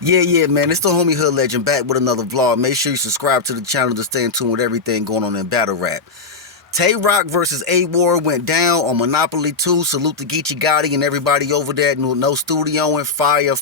Yeah, man. It's the homie Hood Legend back with another vlog. Make sure you subscribe to the channel to stay in tune with everything going on in battle rap. Tay Roc versus A War went down on Monopoly 2. Salute to Geechi Gotti and everybody over there. No studio and fire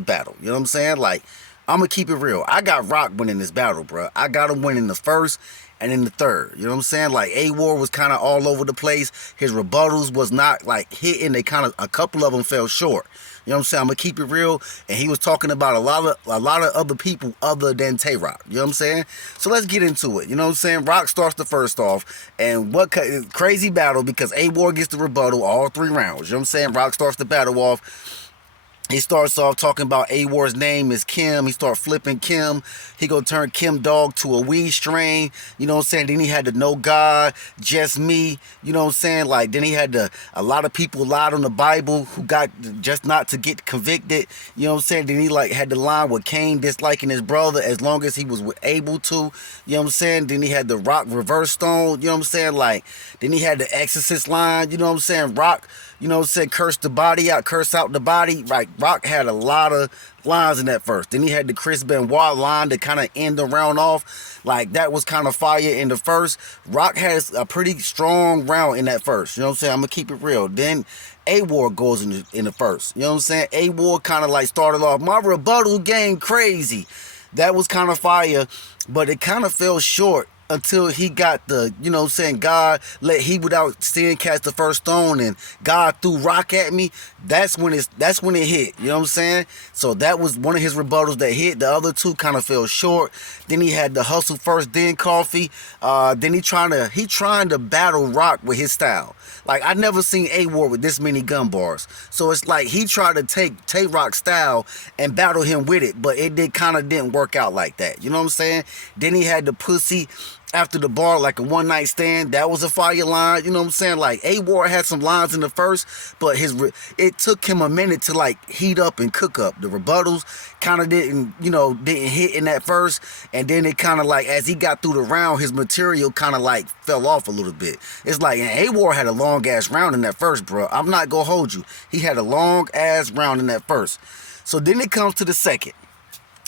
battle. You know what I'm saying? Like, I'm going to keep it real. I got Roc winning this battle, bro. I got him winning the first and in the third. You know what I'm saying? Like, A War was kind of all over the place. His rebuttals was not, like, hitting. They kind of, a couple of them fell short. You know what I'm saying? I'm gonna keep it real. And he was talking about a lot of other people other than Tay Roc. You know what I'm saying? So let's get into it. You know what I'm saying? Roc starts the first off, and what crazy battle because A War gets the rebuttal all 3 rounds. You know what I'm saying? Roc starts the battle off. He starts off talking about A War's name is Kim. He starts flipping Kim. He gonna turn Kim Dog to a weed strain. You know what I'm saying? Then he had the no God, just me. You know what I'm saying? Like then he had a lot of people lied on the Bible who got just not to get convicted. You know what I'm saying? Then he like had the line with Cain disliking his brother as long as he was able to. You know what I'm saying? Then he had the Roc reverse stone. You know what I'm saying? Like then he had the Exorcist line. You know what I'm saying? Roc. You know what I'm saying? Curse the body out, curse out the body. Right, Roc had a lot of lines in that first. Then he had the Chris Benoit line to kind of end the round off. Like, that was kind of fire in the first. Roc has a pretty strong round in that first. You know what I'm saying? I'm going to keep it real. Then A War goes in the first. You know what I'm saying? A War kind of like started off, my rebuttal game crazy. That was kind of fire, but it kind of fell short until he got the, you know what I'm saying, God let he without sin cast the first stone and God threw Roc at me. That's when it hit. You know what I'm saying? So that was one of his rebuttals that hit. The other two kind of fell short. Then he had the hustle first, then coffee. Then he trying to battle Roc with his style. Like I never seen A War with this many gun bars. So it's like he tried to take Tay Roc's style and battle him with it, but it didn't work out like that. You know what I'm saying? Then he had the pussy after the bar like a one night stand. That was a fire line. You know what I'm saying? Like A War had some lines in the first, but it took him a minute to like heat up and cook up. The rebuttals kind of didn't hit in that first, and then it kind of like as he got through the round, his material kind of like fell off a little bit. It's like A War had a long ass round in that first, bro. I'm not gonna hold you. He had a long ass round in that first. So then it comes to the second.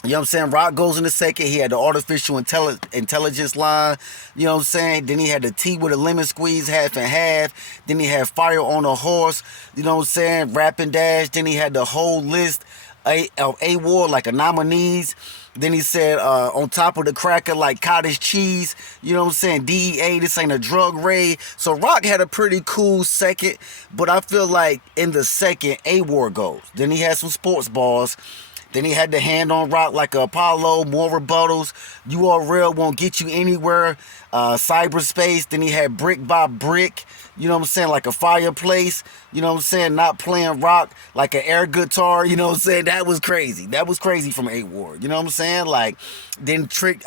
You know what I'm saying? Roc goes in the second. He had the artificial intelligence line. You know what I'm saying? Then he had the tea with a lemon squeeze, half and half. Then he had fire on a horse. You know what I'm saying? Rap and dash. Then he had the whole list of A War, like a nominees. Then he said, on top of the cracker, like cottage cheese. You know what I'm saying? DEA, this ain't a drug raid. So Roc had a pretty cool second. But I feel like in the second, A War goes. Then he had some sports bars. Then he had the hand on Roc like a Apollo, more rebuttals. URL won't get you anywhere. Cyberspace. Then he had brick by brick. You know what I'm saying? Like a fireplace. You know what I'm saying? Not playing Roc like an air guitar. You know what I'm saying? That was crazy. That was crazy from A War. You know what I'm saying? Like, then Trick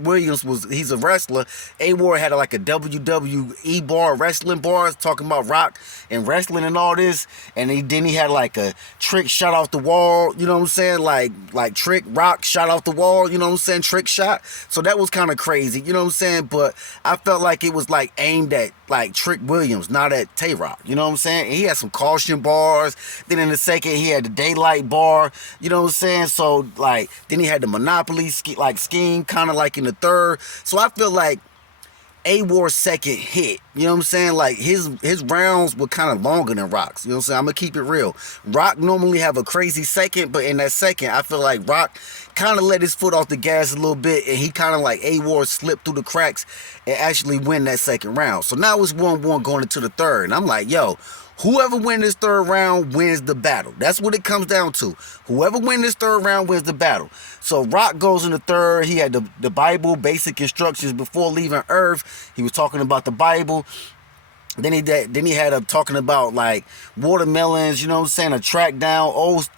Williams he's a wrestler. A War had like a WWE bar, wrestling bars, talking about Roc and wrestling and all this. And then he had like a Trick shot off the wall. You know what I'm saying? Like Trick Roc shot off the wall. You know what I'm saying? Trick shot. So that was kind of crazy. You know what I'm saying? But I felt like it was like aimed at like Trick Williams, not at Tay Roc. You know what I'm saying? And he had some caution bars. Then in the second, he had the daylight bar. You know what I'm saying? So like, then he had the Monopoly scheme, kind of like in the third. So I feel like A War's second hit. You know what I'm saying? Like his rounds were kind of longer than Roc's. You know what I'm saying? I'm gonna keep it real. Roc normally have a crazy second, but in that second, I feel like Roc kind of let his foot off the gas a little bit, and he kind of like A War slipped through the cracks and actually win that second round. So now it's 1-1 going into the third, and I'm like, yo, whoever wins this third round wins the battle. That's what it comes down to. Whoever wins this third round wins the battle. So Roc goes in the third. He had the Bible, basic instructions before leaving Earth. He was talking about the Bible. Then he had up talking about like watermelons, you know what I'm saying, a track down old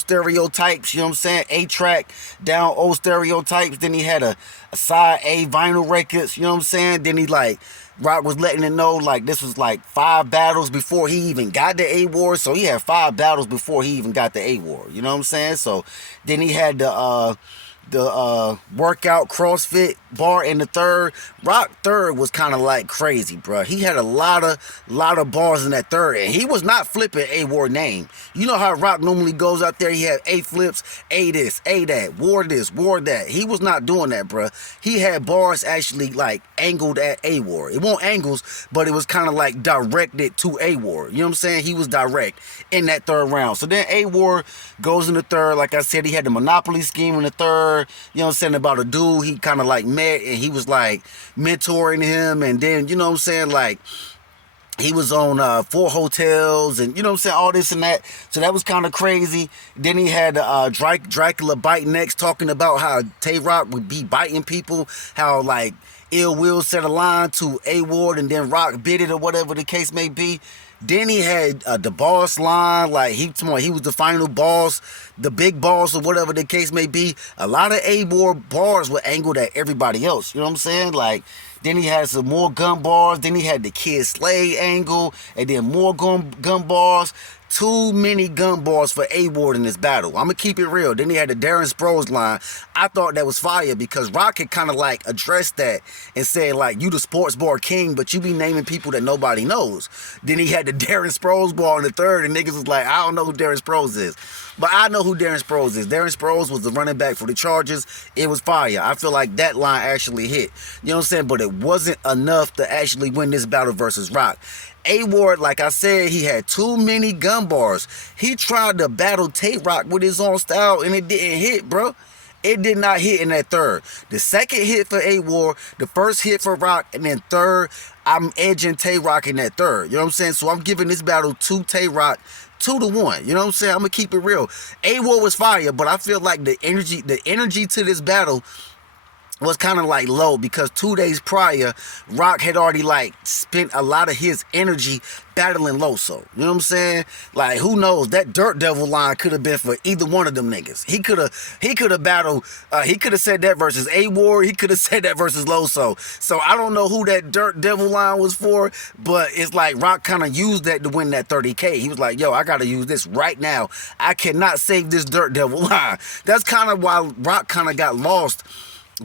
stereotypes, you know what I'm saying, a track down old stereotypes. Then he had a side A vinyl records, you know what I'm saying. Then he like Roc was letting it know like this was like 5 battles before he even got the A War. So he had 5 battles before he even got the A War, you know what I'm saying. So then he had the workout CrossFit bar in the third, Rock third was kind of like crazy, bro. He had a lot of bars in that third, and he was not flipping A Ward name. You know how Rock normally goes out there, he had A flips, A this, A that, Ward this, Ward that. He was not doing that, bro. He had bars actually like angled at A Ward. It wasn't angles, but it was kind of like directed to A Ward. You know what I'm saying? He was direct in that third round. So then A Ward goes in the third. Like I said, he had the Monopoly scheme in the third. You know what I'm saying? About a dude he kind of like met, and he was like mentoring him. And then, you know what I'm saying? Like, he was on 4 hotels and, you know what I'm saying, all this and that. So that was kind of crazy. Then he had Dracula Bite Next, talking about how Tay Roc would be biting people, how like Ill Will set a line to A Ward and then Rock bit it or whatever the case may be. Then he had the boss line, like he was the final boss, the big boss or whatever the case may be. A lot of A Ward bars were angled at everybody else. You know what I'm saying? Like, then he had some more gun bars. Then he had the Kid Slade angle, and then more gun bars. Too many gun bars for A Ward in this battle. I'm gonna keep it real. Then he had the Darren Sproles line. I thought that was fire because Rock had kind of like addressed that and said like, you the sports bar king, but you be naming people that nobody knows. Then he had the Darren Sproles bar in the third, and niggas was like, I don't know who Darren Sproles is. But I know who Darren Sproles is. Darren Sproles was the running back for the Chargers. It was fire. I feel like that line actually hit. You know what I'm saying? But it wasn't enough to actually win this battle versus Rock. A Ward, like I said, he had too many gun bars. He tried to battle Tay Roc with his own style, and it didn't hit, bro. It did not hit in that third. The second hit for A Ward, the first hit for Rock, and then third, I'm edging Tay Roc in that third. You know what I'm saying? So I'm giving this battle to Tay Roc 2-1. You know what I'm saying? I'm gonna keep it real. A Ward was fire, but I feel like the energy to this battle was kind of like low because 2 days prior, Rock had already like spent a lot of his energy battling Loso. You know what I'm saying? Like, who knows? That Dirt Devil line could have been for either one of them niggas. He could have battled, he could have said that versus A Ward, he could have said that versus Loso. So I don't know who that Dirt Devil line was for, but it's like Rock kind of used that to win that 30K. He was like, yo, I gotta use this right now. I cannot save this Dirt Devil line. That's kind of why Rock kind of got lost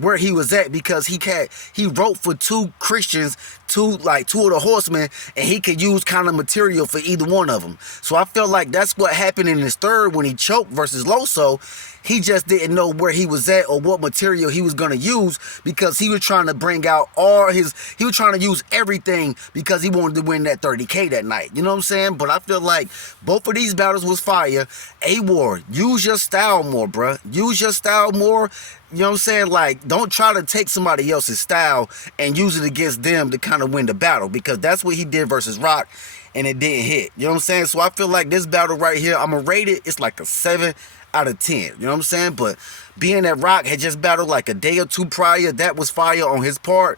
where he was at, because he wrote for 2 Christians, two of the horsemen, and he could use kind of material for either one of them. So I felt like that's what happened in his third when he choked versus Loso. He just didn't know where he was at or what material he was going to use, because he was trying to bring out he was trying to use everything because he wanted to win that 30K that night. You know what I'm saying? But I feel like both of these battles was fire. A Ward, use your style more, bruh. Use your style more. You know what I'm saying? Like, don't try to take somebody else's style and use it against them to kind of win the battle, because that's what he did versus Rock, and it didn't hit. You know what I'm saying? So I feel like this battle right here, I'm going to rate it, it's like a 7 out of 10. You know what I'm saying? But being that Rock had just battled like a day or 2 prior, that was fire on his part.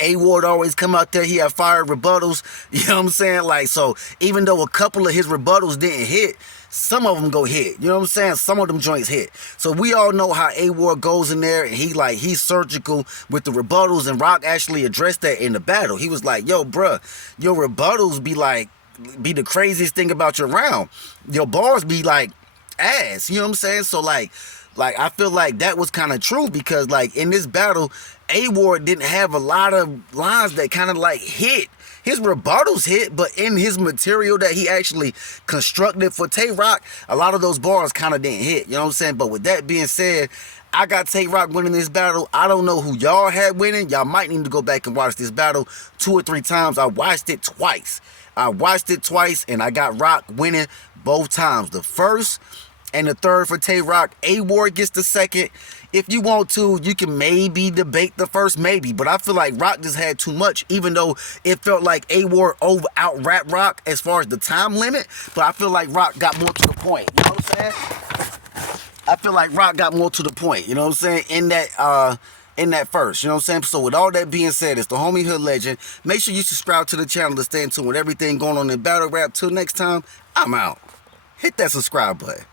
A Ward always come out there, he had fire rebuttals. You know what I'm saying? Like, so even though a couple of his rebuttals didn't hit, some of them go hit. You know what I'm saying? Some of them joints hit. So we all know how A Ward goes in there, and he's surgical with the rebuttals, and Rock actually addressed that in the battle. He was like, yo, bruh, your rebuttals be the craziest thing about your round. Your bars be like ass. You know what I'm saying? So like I feel like that was kind of true, because like in this battle, A Ward didn't have a lot of lines that kind of like hit. His rebuttals hit, but in his material that he actually constructed for Tay Roc, a lot of those bars kind of didn't hit. You know what I'm saying? But with that being said, I got Tay Roc winning this battle. I don't know who y'all had winning. Y'all might need to go back and watch this battle 2 or 3 times. I watched it twice, and I got Rock winning both times. The first and the third for Tay Roc. A Ward gets the second. If you want to, you can maybe debate the first, maybe. But I feel like Rock just had too much, even though it felt like A Ward out-rap Rock as far as the time limit. But I feel like Rock got more to the point. You know what I'm saying? I feel like Rock got more to the point. You know what I'm saying? In that first. You know what I'm saying? So with all that being said, it's the homie Hood Legend. Make sure you subscribe to the channel to stay in tune with everything going on in battle rap. Till next time, I'm out. Hit that subscribe button.